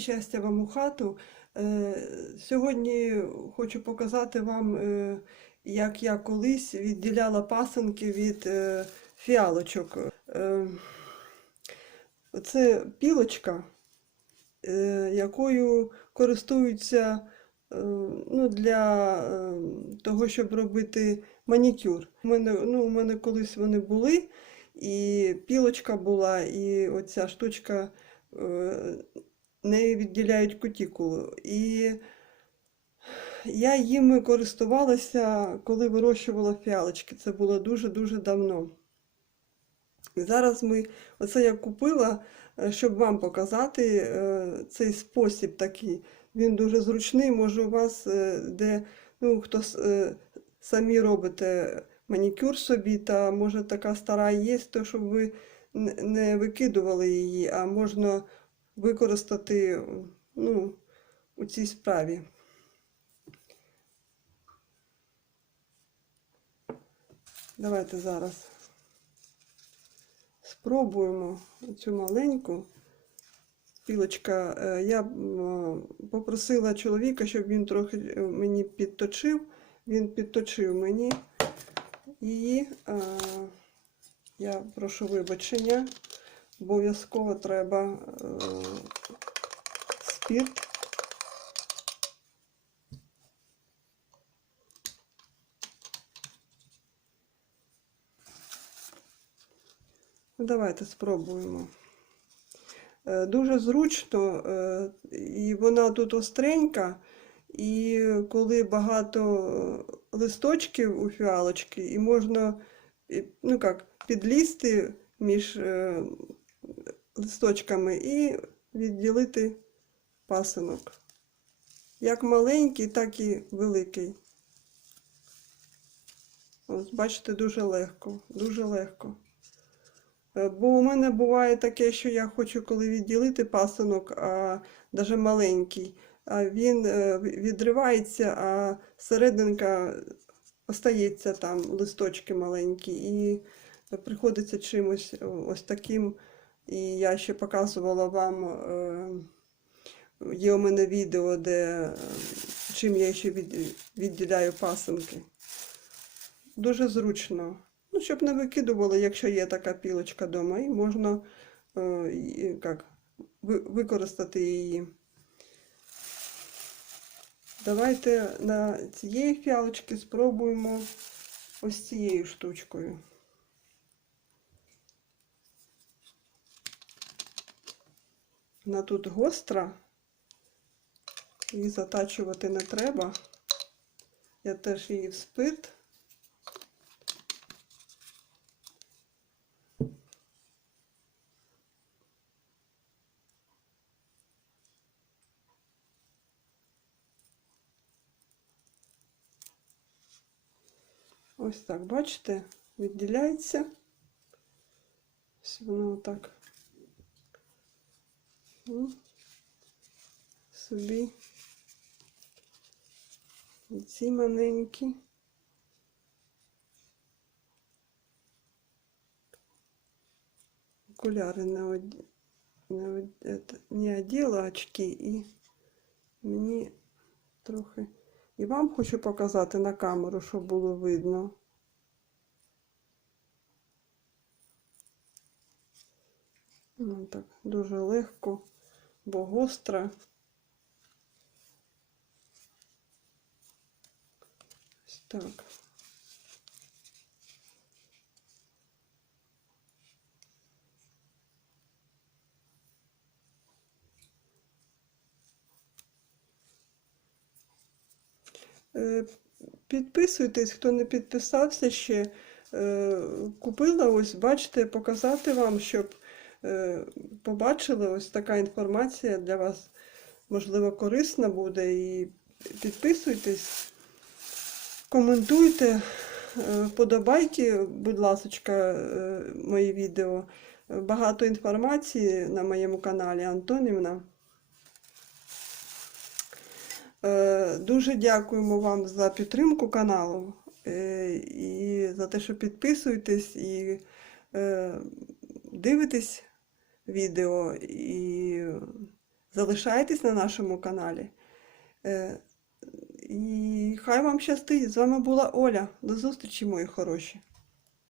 щастя вам у хату. Е, Сьогодні хочу показати вам, е, як я колись відділяла пасинки від е, фіалочок. Це пілочка, якою користуються ну, для того, щоб робити манікюр. У мене, ну, у мене колись вони були, і пілочка була, і оця штучка е, нею відділяють кутікулу. І я їми користувалася, коли вирощувала фіалочки. Це було дуже-дуже давно. Зараз ми, оце я купила, е, щоб вам показати е, цей спосіб такий. Він дуже зручний, може у вас, е, де ну, хто самі робите манікюр собі, та може така стара є, то щоб ви не викидували її, а можна використати ну, у цій справі. Давайте зараз спробуємо цю маленьку. Пілочка, е, я попросила чоловіка, щоб він трохи мені підточив. Він підточив мені її. Е, Я прошу вибачення. Обов'язково треба е, спірт. Ну, Давайте спробуємо. Е, Дуже зручно, е, і вона тут остренька, і коли багато листочків у фіалочки, і можна ну як, підлізти між листочками і відділити пасинок. Як маленький, так і великий. Ось, бачите, дуже легко, дуже легко. Е, Бо у мене буває таке, що я хочу, коли відділити пасинок, а навіть маленький, а він е, відривається, а серединка остається там, листочки маленькі, і приходиться чимось ось таким. І я ще показувала вам, е, є у мене відео, де е, чим я ще відділяю пасинки. Дуже зручно. Ну, щоб не викидували, якщо є така пілочка вдома, і можна е, як, використати її. Давайте на цієї фіалочки спробуємо ось цією штучкою. Вона тут гостра, її затачувати не треба. Я теж її в спирт. Ось так, бачите, відділяється. Ось воно отак. Собі ці маленькі. Окуляри не, од... не, од... не оділа очки і мені трохи. І вам хочу показати на камеру, щоб було видно. Ну, так, дуже легко, бо гостра. Ось так. Е, Підписуйтесь, хто не підписався ще. Е, Купила ось, бачите, показати вам, щоб побачили ось така інформація для вас, можливо, корисна буде. І підписуйтесь, коментуйте, е, подобайте, будь ласка, мої відео. Багато інформації на моєму каналі Антонівна. Е, Дуже дякуємо вам за підтримку каналу е, і за те, що підписуєтесь і е, дивитесь відео і Залишайтесь на нашому каналі. Е, І хай вам щастить. З вами була Оля. До зустрічі, мої хороші.